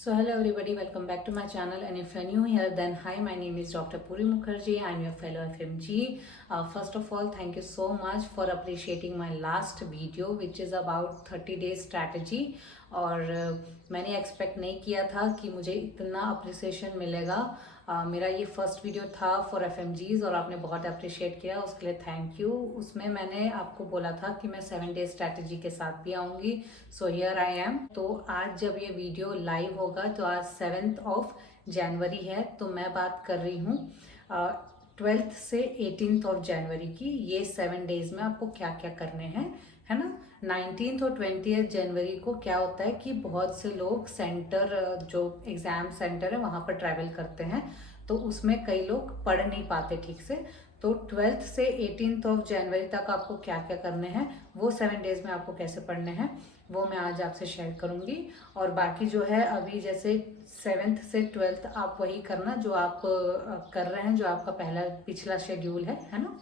So hello everybody, welcome back to my channel, and if you're new here then hi, my name is Dr. Puri Mukherjee. I'm your fellow FMG. First of all, thank you so much for appreciating my last video which is about 30 days strategy. और मैंने expect नहीं किया था कि मुझे इतना appreciation मिलेगा। मेरा ये फर्स्ट वीडियो था फॉर एफएमजीज और आपने बहुत अप्रिशिएट किया, उसके लिए थैंक यू। उसमें मैंने आपको बोला था कि मैं 7 डेज स्ट्रैटेजी के साथ भी आऊँगी, सो हियर आई एम। तो आज जब ये वीडियो लाइव होगा तो आज 7 जनवरी है, तो मैं बात कर रही हूँ 12 से 18 जनवरी की। ये 7 डेज में आपको क्या क्या करने हैं, है ना। 19 और 20 जनवरी को क्या होता है कि बहुत से लोग सेंटर, जो एग्जाम सेंटर है वहाँ पर ट्रैवल करते हैं, तो उसमें कई लोग पढ़ नहीं पाते ठीक से। तो 12 से 18 जनवरी तक आपको क्या क्या करने हैं, वो 7 डेज में आपको कैसे पढ़ने हैं, वो मैं आज आपसे शेयर करूंगी। और बाकी जो है अभी जैसे 7 से 12 आप वही करना जो आप कर रहे हैं, जो आपका पिछला शेड्यूल है ना।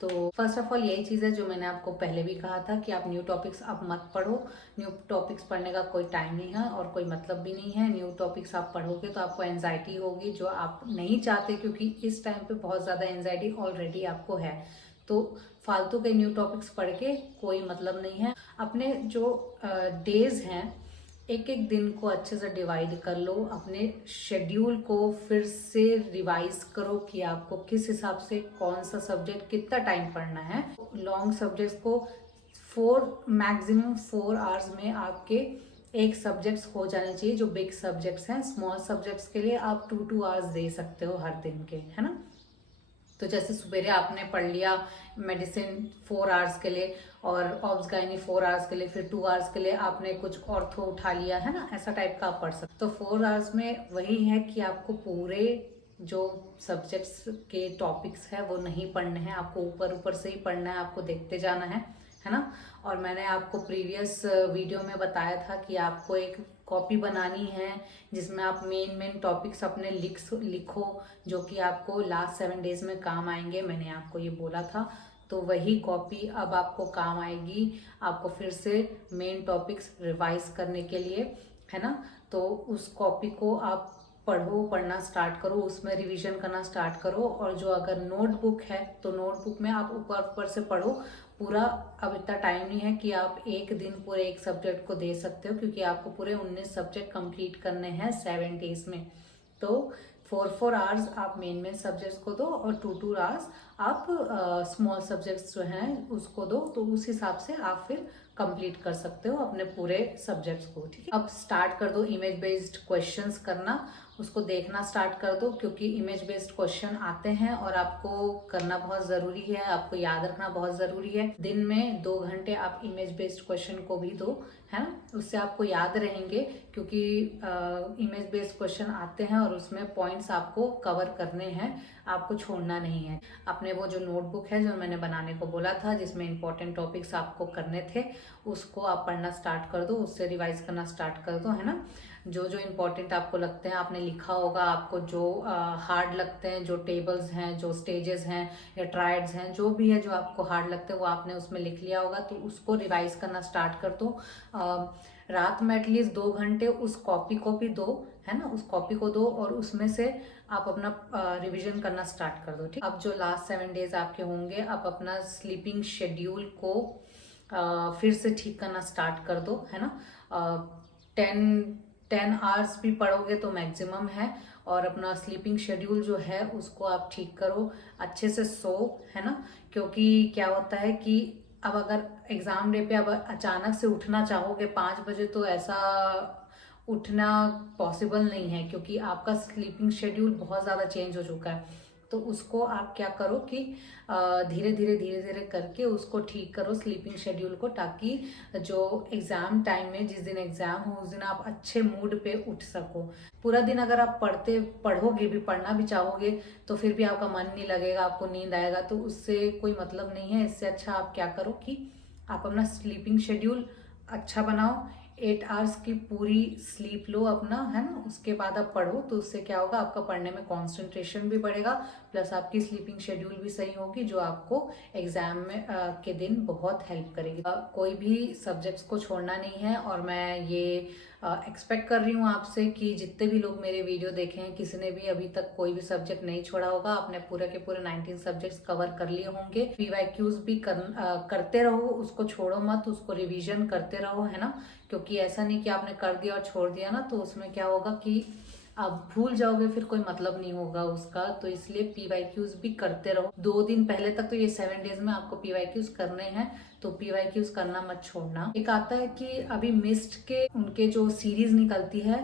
तो फर्स्ट ऑफ ऑल यही चीज़ है जो मैंने आपको पहले भी कहा था कि आप न्यू टॉपिक्स आप मत पढ़ो। न्यू टॉपिक्स पढ़ने का कोई टाइम नहीं है और कोई मतलब भी नहीं है। न्यू टॉपिक्स आप पढ़ोगे तो आपको एंजाइटी होगी, जो आप नहीं चाहते, क्योंकि इस टाइम पे बहुत ज़्यादा एंजाइटी ऑलरेडी आपको है। तो फालतू के न्यू टॉपिक्स पढ़ के कोई मतलब नहीं है। अपने जो डेज हैं, एक एक दिन को अच्छे से डिवाइड कर लो, अपने शेड्यूल को फिर से रिवाइज करो कि आपको किस हिसाब से कौन सा सब्जेक्ट कितना टाइम पढ़ना है। लॉन्ग सब्जेक्ट्स को 4 आवर्स में आपके एक सब्जेक्ट्स हो जाने चाहिए। जो बिग सब्जेक्ट्स हैं, स्मॉल सब्जेक्ट्स के लिए आप 2 आवर्स दे सकते हो हर दिन के, है ना। तो जैसे सवेरे आपने पढ़ लिया मेडिसिन 4 आवर्स के लिए और ऑब्स गायनी 4 आवर्स के लिए, फिर 2 आवर्स के लिए आपने कुछ ऑर्थो उठा लिया, है ना, ऐसा टाइप का आप पढ़ सकते। तो 4 आवर्स में वही है कि आपको पूरे जो सब्जेक्ट्स के टॉपिक्स है वो नहीं पढ़ने हैं, आपको ऊपर ऊपर से ही पढ़ना है, आपको देखते जाना है ना। और मैंने आपको प्रीवियस वीडियो में बताया था कि आपको एक कॉपी बनानी है जिसमें आप मेन टॉपिक्स अपने लिखो, जो कि आपको लास्ट 7 डेज में काम आएंगे। मैंने आपको ये बोला था, तो वही कॉपी अब आपको काम आएगी, आपको फिर से मेन टॉपिक्स रिवाइज करने के लिए, है ना। तो उस कॉपी को आप पढ़ना स्टार्ट करो, उसमें रिवीजन करना स्टार्ट करो। और जो अगर नोटबुक है तो नोटबुक में आप ऊपर से पढ़ो पूरा। अब इतना टाइम नहीं है कि आप एक दिन पूरे एक सब्जेक्ट को दे सकते हो, क्योंकि आपको पूरे 19 सब्जेक्ट कंप्लीट करने हैं 7 डेज में। तो 4 आवर्स आप मेन सब्जेक्ट्स को दो और 2 आवर्स आप स्मॉल सब्जेक्ट्स जो हैं उसको दो। तो उस हिसाब से आप फिर कंप्लीट कर सकते हो अपने पूरे सब्जेक्ट्स को, ठीक है। अब स्टार्ट कर दो इमेज बेस्ड क्वेश्चंस करना, उसको देखना स्टार्ट कर दो, क्योंकि इमेज बेस्ड क्वेश्चन आते हैं और आपको करना बहुत ज़रूरी है, आपको याद रखना बहुत ज़रूरी है। दिन में 2 घंटे आप इमेज बेस्ड क्वेश्चन को भी दो, है ना, उससे आपको याद रहेंगे। क्योंकि इमेज बेस्ड क्वेश्चन आते हैं और उसमें पॉइंट्स आपको कवर करने हैं, आपको छोड़ना नहीं है। अपने वो जो नोटबुक है जो मैंने बनाने को बोला था, जिसमें इंपॉर्टेंट टॉपिक्स आपको करने थे, उसको आप पढ़ना स्टार्ट कर दो, उससे रिवाइज करना स्टार्ट कर दो, है ना। जो जो इम्पोर्टेंट आपको लगते हैं आपने लिखा होगा, आपको जो हार्ड लगते हैं, जो टेबल्स हैं, जो स्टेजेस हैं या ट्रायड्स हैं, जो भी है जो आपको हार्ड लगते हैं वो आपने उसमें लिख लिया होगा, तो उसको रिवाइज करना स्टार्ट कर दो। रात में एटलीस्ट 2 घंटे उस कॉपी को भी दो, है ना, उस कॉपी को दो और उसमें से आप अपना रिवीजन करना स्टार्ट कर दो, ठीक। अब जो लास्ट 7 डेज आपके होंगे, आप अपना स्लीपिंग शेड्यूल को फिर से ठीक करना स्टार्ट कर दो, है ना। 10 आवर्स भी पढ़ोगे तो मैक्सिमम है, और अपना स्लीपिंग शेड्यूल जो है उसको आप ठीक करो, अच्छे से सो, है ना। क्योंकि क्या होता है कि अब अगर एग्जाम डे पे अब अचानक से उठना चाहोगे 5 बजे, तो ऐसा उठना पॉसिबल नहीं है, क्योंकि आपका स्लीपिंग शेड्यूल बहुत ज़्यादा चेंज हो चुका है। तो उसको आप क्या करो कि धीरे धीरे करके उसको ठीक करो स्लीपिंग शेड्यूल को, ताकि जो एग्ज़ाम टाइम में, जिस दिन एग्ज़ाम हो उस दिन आप अच्छे मूड पे उठ सको। पूरा दिन अगर आप पढ़ोगे भी, पढ़ना भी चाहोगे, तो फिर भी आपका मन नहीं लगेगा, आपको नींद आएगा, तो उससे कोई मतलब नहीं है। इससे अच्छा आप क्या करो कि आप अपना स्लीपिंग शेड्यूल अच्छा बनाओ, 8 आवर्स की पूरी स्लीप लो अपना, है ना। उसके बाद आप पढ़ो, तो उससे क्या होगा, आपका पढ़ने में कंसंट्रेशन भी बढ़ेगा, प्लस आपकी स्लीपिंग शेड्यूल भी सही होगी, जो आपको एग्जाम में के दिन बहुत हेल्प करेगी। कोई भी सब्जेक्ट्स को छोड़ना नहीं है। और मैं ये एक्सपेक्ट कर रही हूँ आपसे कि जितने भी लोग मेरे वीडियो देखे हैं, किसी ने भी अभी तक कोई भी सब्जेक्ट नहीं छोड़ा होगा, आपने पूरे के पूरे 19 सब्जेक्ट्स कवर कर लिए होंगे। पीवाईक्यूज भी करते रहो, उसको छोड़ो मत, उसको रिवीजन करते रहो, है ना। क्योंकि ऐसा नहीं कि आपने कर दिया और छोड़ दिया ना, तो उसमें क्या होगा कि आप भूल जाओगे, फिर कोई मतलब नहीं होगा उसका। तो इसलिए पीवाईक्यूज भी करते रहो। 2 दिन पहले तक तो ये 7 डेज में आपको पीवाईक्यूज करने हैं, तो पीवाईक्यूज करना मत छोड़ना। एक आता है कि अभी मिस्ट के उनके जो सीरीज निकलती है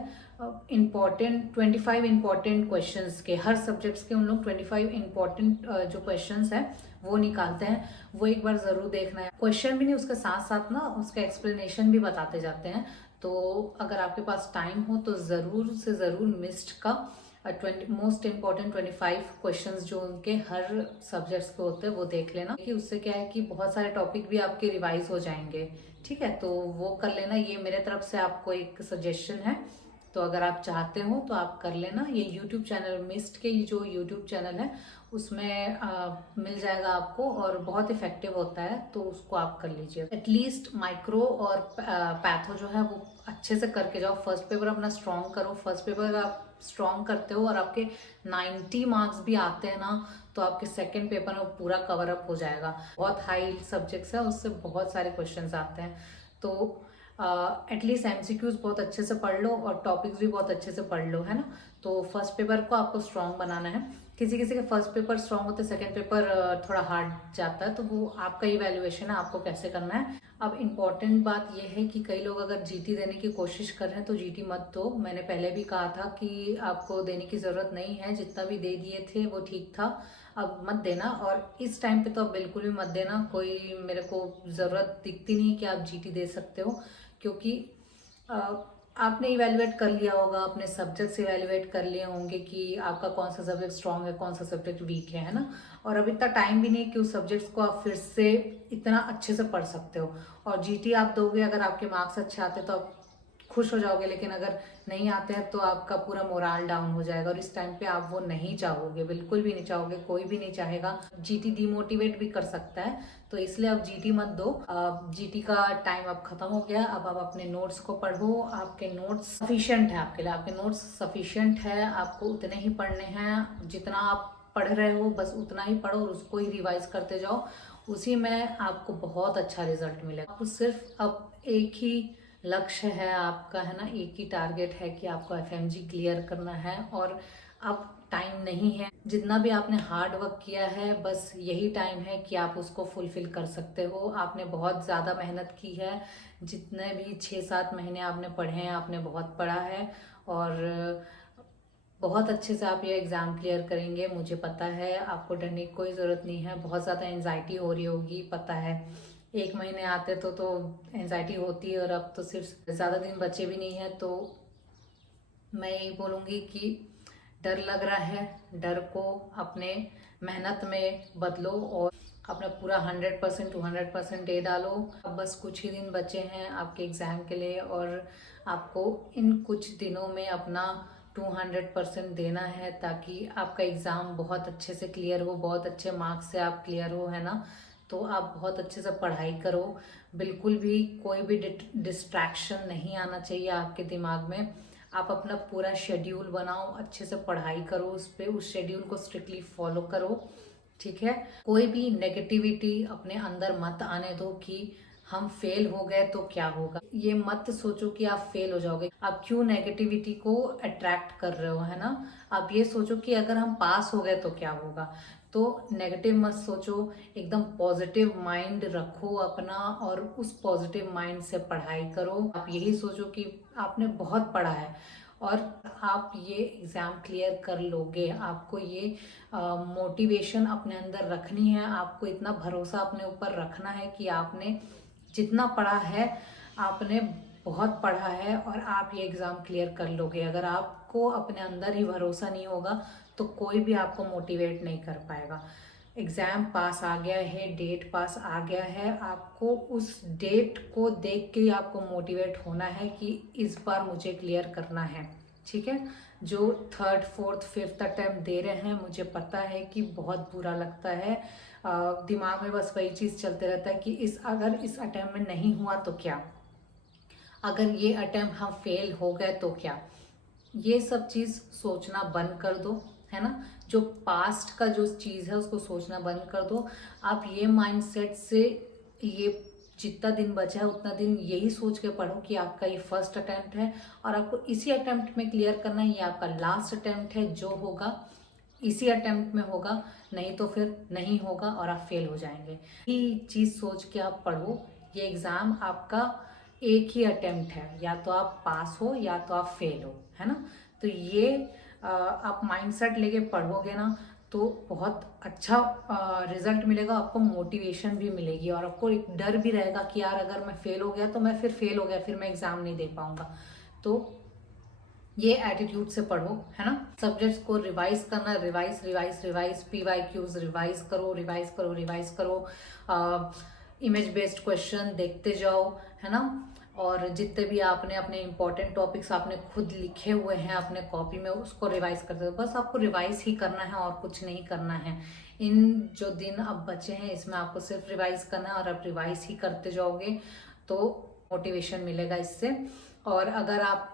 इम्पॉर्टेंट 25 इम्पॉर्टेंट क्वेश्चंस के, हर सब्जेक्ट्स के उन लोग 25 इम्पॉर्टेंट जो क्वेश्चंस है वो निकालते हैं। वो एक बार जरूर देखना है। क्वेश्चन भी नहीं, उसके साथ साथ ना उसका एक्सप्लेनेशन भी बताते जाते हैं। तो अगर आपके पास टाइम हो तो जरूर से जरूर मिस्ट का मोस्ट इम्पॉर्टेंट 25 क्वेश्चंस जो उनके हर सब्जेक्ट्स के होते हैं वो देख लेना, कि उससे क्या है कि बहुत सारे टॉपिक भी आपके रिवाइज हो जाएंगे। ठीक है, तो वो कर लेना। ये मेरे तरफ से आपको एक सजेशन है, तो अगर आप चाहते हो तो आप कर लेना। ये यूट्यूब चैनल मिस्ट के जो यूट्यूब चैनल है उसमें मिल जाएगा आपको, और बहुत इफेक्टिव होता है, तो उसको आप कर लीजिए। एटलीस्ट माइक्रो और पैथो जो है वो अच्छे से करके जाओ। फर्स्ट पेपर अपना स्ट्रॉन्ग करो। फर्स्ट पेपर आप स्ट्रॉन्ग करते हो और आपके 90 मार्क्स भी आते हैं ना, तो आपके सेकंड पेपर में पूरा कवर अप हो जाएगा। बहुत हाई सब्जेक्ट्स है, उससे बहुत सारे क्वेश्चंस आते हैं। तो एटलीस्ट एमसीक्यूज बहुत अच्छे से पढ़ लो और टॉपिक्स भी बहुत अच्छे से पढ़ लो, है ना। तो फर्स्ट पेपर को आपको स्ट्रॉन्ग बनाना है। किसी किसी के फर्स्ट पेपर स्ट्रॉन्ग होते हैं, सेकंड पेपर थोड़ा हार्ड जाता है, तो वो आपका इवैल्यूएशन है, आपको कैसे करना है। अब इम्पॉर्टेंट बात यह है कि कई लोग अगर जीटी देने की कोशिश कर रहे हैं तो जीटी मत दो। मैंने पहले भी कहा था कि आपको देने की जरूरत नहीं है, जितना भी दे दिए थे वो ठीक था, अब मत देना। और इस टाइम पे तो अब बिल्कुल भी मत देना। कोई मेरे को जरूरत दिखती नहीं कि आप जीटी दे सकते हो, क्योंकि आपने इवेल्युएट कर लिया होगा, अपने सब्जेक्ट्स इवेल्युएट कर लिए होंगे कि आपका कौन सा सब्जेक्ट स्ट्रांग है, कौन सा सब्जेक्ट वीक है ना। और अब इतना टाइम भी नहीं कि उस सब्जेक्ट्स को आप फिर से इतना अच्छे से पढ़ सकते हो। और जीटी आप दोगे, अगर आपके मार्क्स अच्छे आते तो आप खुश हो जाओगे, लेकिन अगर नहीं आते हैं तो आपका पूरा मोराल डाउन हो जाएगा, और इस टाइम पे आप वो नहीं चाहोगे, बिल्कुल भी नहीं चाहोगे, कोई भी नहीं चाहेगा। जीटी डिमोटिवेट भी कर सकता है, तो इसलिए अब जीटी मत दो। जीटी का टाइम अब खत्म हो गया। अब आप अपने नोट्स को पढ़ो। आपके नोट्स सफिशिएंट है आपके लिए, आपके नोट्स सफिशिएंट है, आपको उतने ही पढ़ने हैं जितना आप पढ़ रहे हो, बस उतना ही पढ़ो और उसको ही रिवाइज करते जाओ। उसी में आपको बहुत अच्छा रिजल्ट मिलेगा। आपको सिर्फ अब एक ही लक्ष्य है आपका, है ना, एक ही टारगेट है कि आपको एफएमजी क्लियर करना है, और अब टाइम नहीं है। जितना भी आपने हार्ड वर्क किया है, बस यही टाइम है कि आप उसको फुलफिल कर सकते हो। आपने बहुत ज़्यादा मेहनत की है, जितने भी 6-7 महीने आपने पढ़े हैं, आपने बहुत पढ़ा है, और बहुत अच्छे से आप ये एग्ज़ाम क्लियर करेंगे। मुझे पता है, आपको डरने की कोई ज़रूरत नहीं है। बहुत ज़्यादा एंजाइटी हो रही होगी, पता है। 1 महीने आते तो एंजाइटी होती है, और अब तो सिर्फ ज़्यादा दिन बचे भी नहीं है। तो मैं यही बोलूँगी कि डर लग रहा है, डर को अपने मेहनत में बदलो और अपना पूरा 100% 200% दे डालो। अब बस कुछ ही दिन बचे हैं आपके एग्ज़ाम के लिए, और आपको इन कुछ दिनों में अपना 200% देना है, ताकि आपका एग्ज़ाम बहुत अच्छे से क्लियर हो, बहुत अच्छे मार्क्स से आप क्लियर हो, है ना। तो आप बहुत अच्छे से पढ़ाई करो। बिल्कुल भी कोई भी डिस्ट्रैक्शन नहीं आना चाहिए आपके दिमाग में। आप अपना पूरा शेड्यूल बनाओ, अच्छे से पढ़ाई करो, उस शेड्यूल को स्ट्रिक्टली फॉलो करो। ठीक है, कोई भी नेगेटिविटी अपने अंदर मत आने दो कि हम फेल हो गए तो क्या होगा। ये मत सोचो कि आप फेल हो जाओगे। आप क्यों नेगेटिविटी को अट्रैक्ट कर रहे हो, है ना। आप ये सोचो कि अगर हम पास हो गए तो क्या होगा। तो नेगेटिव मत सोचो, एकदम पॉजिटिव माइंड रखो अपना, और उस पॉजिटिव माइंड से पढ़ाई करो। आप यही सोचो कि आपने बहुत पढ़ा है और आप ये एग्ज़ाम क्लियर कर लोगे। आपको ये मोटिवेशन अपने अंदर रखनी है, आपको इतना भरोसा अपने ऊपर रखना है कि आपने जितना पढ़ा है, आपने बहुत पढ़ा है, और आप ये एग्ज़ाम क्लियर कर लोगे। अगर आपको अपने अंदर ही भरोसा नहीं होगा तो कोई भी आपको मोटिवेट नहीं कर पाएगा। एग्ज़ाम पास आ गया है, डेट पास आ गया है, आपको उस डेट को देख के ही आपको मोटिवेट होना है कि इस बार मुझे क्लियर करना है। ठीक है, जो 3rd 4th 5th अटेम्प्ट दे रहे हैं, मुझे पता है कि बहुत बुरा लगता है। दिमाग में बस वही चीज़ चलते रहता है कि अगर इस अटेम्प्ट में नहीं हुआ तो क्या। अगर ये अटेम्प्ट हम फेल हो गए तो क्या। ये सब चीज़ सोचना बंद कर दो, है ना। जो पास्ट का जो चीज़ है उसको सोचना बंद कर दो। आप ये माइंडसेट से ये जितना दिन बचा है उतना दिन यही सोच के पढ़ो कि आपका ये फर्स्ट अटेम्प्ट है और आपको इसी अटेम्प्ट में क्लियर करना है। ये आपका लास्ट अटेम्प्ट है, जो होगा इसी अटेम्प्ट में होगा, नहीं तो फिर नहीं होगा और आप फेल हो जाएंगे। ये चीज़ सोच के आप पढ़ो। ये एग्ज़ाम आपका एक ही अटेम्प्ट है, या तो आप पास हो या तो आप फेल हो, है ना। तो ये आप माइंडसेट लेके पढ़ोगे ना तो बहुत अच्छा रिजल्ट मिलेगा, आपको मोटिवेशन भी मिलेगी और आपको एक डर भी रहेगा कि यार अगर मैं फेल हो गया तो मैं फिर फेल हो गया, फिर मैं एग्ज़ाम नहीं दे पाऊंगा। तो ये एटीट्यूड से पढ़ो, है ना। सब्जेक्ट्स को रिवाइज करना, revise revise revise, PYQs revise करो, रिवाइज करो, रिवाइज करो। इमेज बेस्ड क्वेश्चन देखते जाओ, है ना। और जितने भी आपने अपने इंपॉर्टेंट टॉपिक्स आपने खुद लिखे हुए हैं अपने कॉपी में, उसको रिवाइज करते हो। बस आपको रिवाइज ही करना है और कुछ नहीं करना है। इन जो दिन अब बचे हैं इसमें आपको सिर्फ रिवाइज करना है और आप रिवाइज ही करते जाओगे तो मोटिवेशन मिलेगा इससे। और अगर आप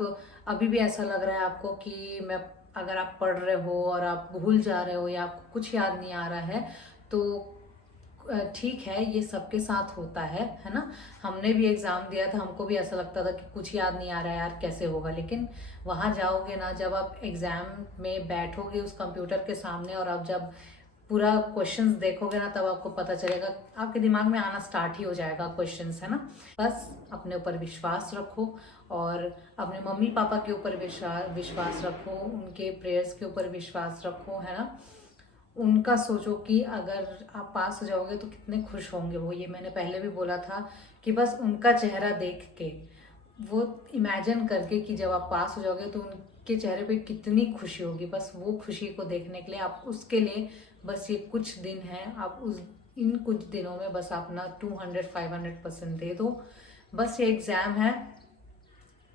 अभी भी ऐसा लग रहा है आपको कि मैं, अगर आप पढ़ रहे हो और आप भूल जा रहे हो या आपको कुछ याद नहीं आ रहा है तो ठीक है, ये सबके साथ होता है ना। हमने भी एग्जाम दिया था, हमको भी ऐसा लगता था कि कुछ याद नहीं आ रहा है यार कैसे होगा, लेकिन वहां जाओगे ना, जब आप एग्जाम में बैठोगे उस कंप्यूटर के सामने और आप जब पूरा क्वेश्चंस देखोगे ना तब आपको पता चलेगा, आपके दिमाग में आना स्टार्ट ही हो जाएगा क्वेश्चंस, है ना। बस अपने ऊपर विश्वास रखो और अपने मम्मी पापा के ऊपर विश्वास रखो, उनके प्रेयर्स के ऊपर विश्वास रखो, है ना। उनका सोचो कि अगर आप पास हो जाओगे तो कितने खुश होंगे वो। ये मैंने पहले भी बोला था कि बस उनका चेहरा देख के, वो इमेजिन करके कि जब आप पास हो जाओगे तो उनके चेहरे पे कितनी खुशी होगी। बस वो खुशी को देखने के लिए आप उसके लिए बस ये कुछ दिन है, आप उस इन कुछ दिनों में बस अपना 200-500% दे दो। बस ये एग्जाम है,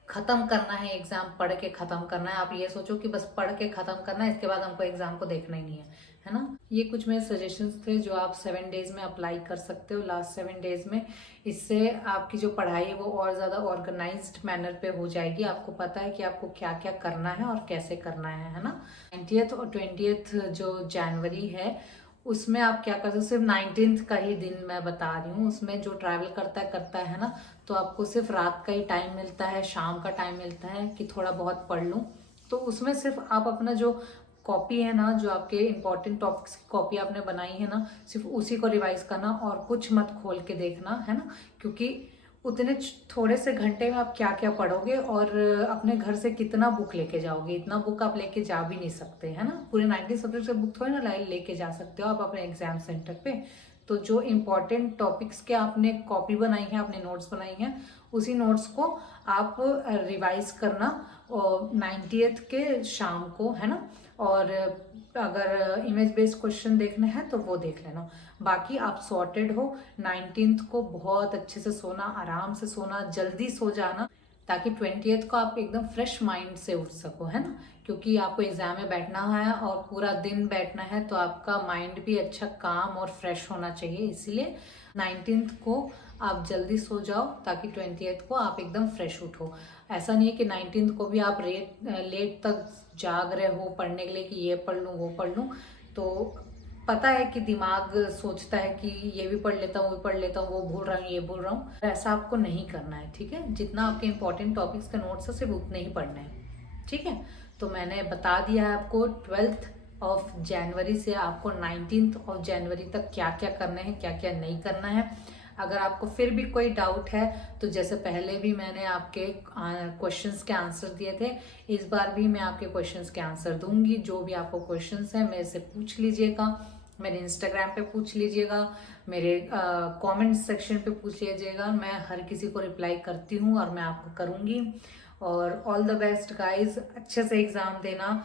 खत्म करना है एग्जाम, पढ़ के खत्म करना है। आप ये सोचो कि बस पढ़ के खत्म करना है, इसके बाद हमको एग्जाम को देखना ही नहीं है ना। ये कुछ मेरे सजेशंस थे जो आप 7 डेज में अप्लाई कर सकते हो, लास्ट 7 डेज में। इससे आपकी जो पढ़ाई है वो और ज्यादा ऑर्गेनाइज्ड मैनर पे हो जाएगी। आपको पता है कि आपको क्या क्या करना है और कैसे करना है ना। 20th और 20th जो जनवरी है उसमें आप क्या करते हो, सिर्फ 19th का ही दिन मैं बता रही हूँ। उसमें जो ट्रैवल करता है ना, तो आपको सिर्फ रात का ही टाइम मिलता है, शाम का टाइम मिलता है कि थोड़ा बहुत पढ़ लूँ। तो उसमें सिर्फ आप अपना जो कॉपी है ना, जो आपके इंपॉर्टेंट टॉपिक्स की कॉपी आपने बनाई है ना, सिर्फ उसी को रिवाइज करना और कुछ मत खोल के देखना, है ना। क्योंकि उतने थोड़े से घंटे में आप क्या क्या पढ़ोगे और अपने घर से कितना बुक लेके जाओगे। इतना बुक आप लेके जा भी नहीं सकते, है ना। पूरे 90 सब्जेक्ट से बुक थोड़ी ना लेके जा सकते हो आप अपने एग्जाम सेंटर पे। तो जो इम्पोर्टेंट टॉपिक्स के आपने कॉपी बनाई है, आपने नोट्स बनाई हैं, उसी नोट्स को आप रिवाइज करना 90th के शाम को, है ना। और अगर इमेज बेस्ड क्वेश्चन देखने हैं तो वो देख लेना। बाकी आप सॉर्टेड हो। 19th को बहुत अच्छे से सोना, आराम से सोना, जल्दी सो जाना, ताकि 20th को आप एकदम फ्रेश माइंड से उठ सको, है ना। क्योंकि आपको एग्जाम में बैठना है और पूरा दिन बैठना है, तो आपका माइंड भी अच्छा काम और फ्रेश होना चाहिए। इसलिए 19th को आप जल्दी सो जाओ ताकि 20th को आप एकदम फ्रेश उठो। ऐसा नहीं है कि 19th को भी आप लेट तक जाग रहे हो पढ़ने के लिए कि ये पढ़ लूँ वो पढ़ लूँ। तो पता है कि दिमाग सोचता है कि ये भी पढ़ लेता हूँ, वो पढ़ लेता हूँ, वो भूल रहा हूँ, ये भूल रहा हूँ। ऐसा आपको नहीं करना है, ठीक है। जितना आपके इंपॉर्टेंट टॉपिक्स का नोट्स है सिर्फ उतने ही पढ़ना है, ठीक है। तो मैंने बता दिया है आपको 12th ऑफ जनवरी से आपको 19th ऑफ जनवरी तक क्या क्या करना है, क्या क्या नहीं करना है। अगर आपको फिर भी कोई डाउट है तो जैसे पहले भी मैंने आपके क्वेश्चंस के आंसर दिए थे, इस बार भी मैं आपके क्वेश्चंस के आंसर दूंगी। जो भी आपको क्वेश्चंस हैं मेरे से पूछ लीजिएगा, मेरे इंस्टाग्राम पे पूछ लीजिएगा, मेरे कमेंट सेक्शन पे पूछ लीजिएगा। मैं हर किसी को रिप्लाई करती हूँ और मैं आपको करूँगी। और ऑल द बेस्ट गाइज, अच्छे से एग्ज़ाम देना।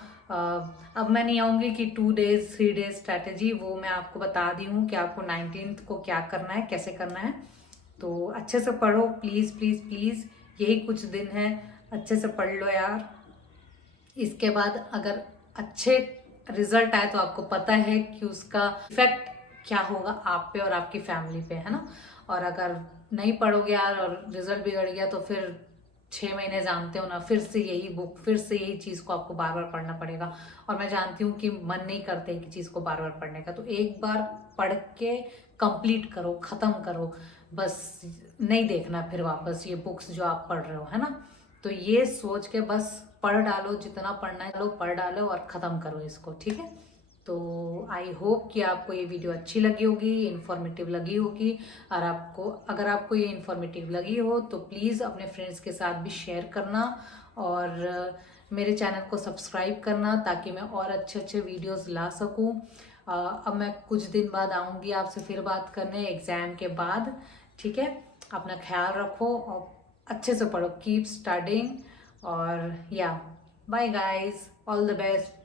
अब मैं नहीं आऊँगी कि 2 डेज 3 डेज स्ट्रैटेजी, वो मैं आपको बता दी हूँ कि आपको 19th को क्या करना है, कैसे करना है। तो अच्छे से पढ़ो प्लीज़ प्लीज़ प्लीज़, यही कुछ दिन है, अच्छे से पढ़ लो यार। इसके बाद अगर अच्छे रिजल्ट आए तो आपको पता है कि उसका इफेक्ट क्या होगा आप पे और आपकी फैमिली पे, है ना। और अगर नहीं पढ़ोगे यार और रिजल्ट बिगड़ गया तो फिर 6 महीने जानते हो ना, फिर से यही बुक, फिर से यही चीज को आपको बार बार पढ़ना पड़ेगा। और मैं जानती हूँ कि मन नहीं करते कि चीज को बार बार पढ़ने का, तो एक बार पढ़ के कंप्लीट करो, खत्म करो, बस नहीं देखना फिर वापस ये बुक्स जो आप पढ़ रहे हो, है ना। तो ये सोच के बस पढ़ डालो, जितना पढ़ना है लो पढ़ डालो और ख़त्म करो इसको, ठीक है। तो आई होप कि आपको ये वीडियो अच्छी लगी होगी, इन्फॉर्मेटिव लगी होगी। और अगर आपको ये इन्फॉर्मेटिव लगी हो तो प्लीज़ अपने फ्रेंड्स के साथ भी शेयर करना, और मेरे चैनल को सब्सक्राइब करना, ताकि मैं और अच्छे अच्छे वीडियोस ला सकूं। अब मैं कुछ दिन बाद आऊँगी आपसे फिर बात करने एग्ज़ाम के बाद, ठीक है। अपना ख्याल रखो और अच्छे से पढ़ो, कीप स्टडिंग, और या bye guys, all the best.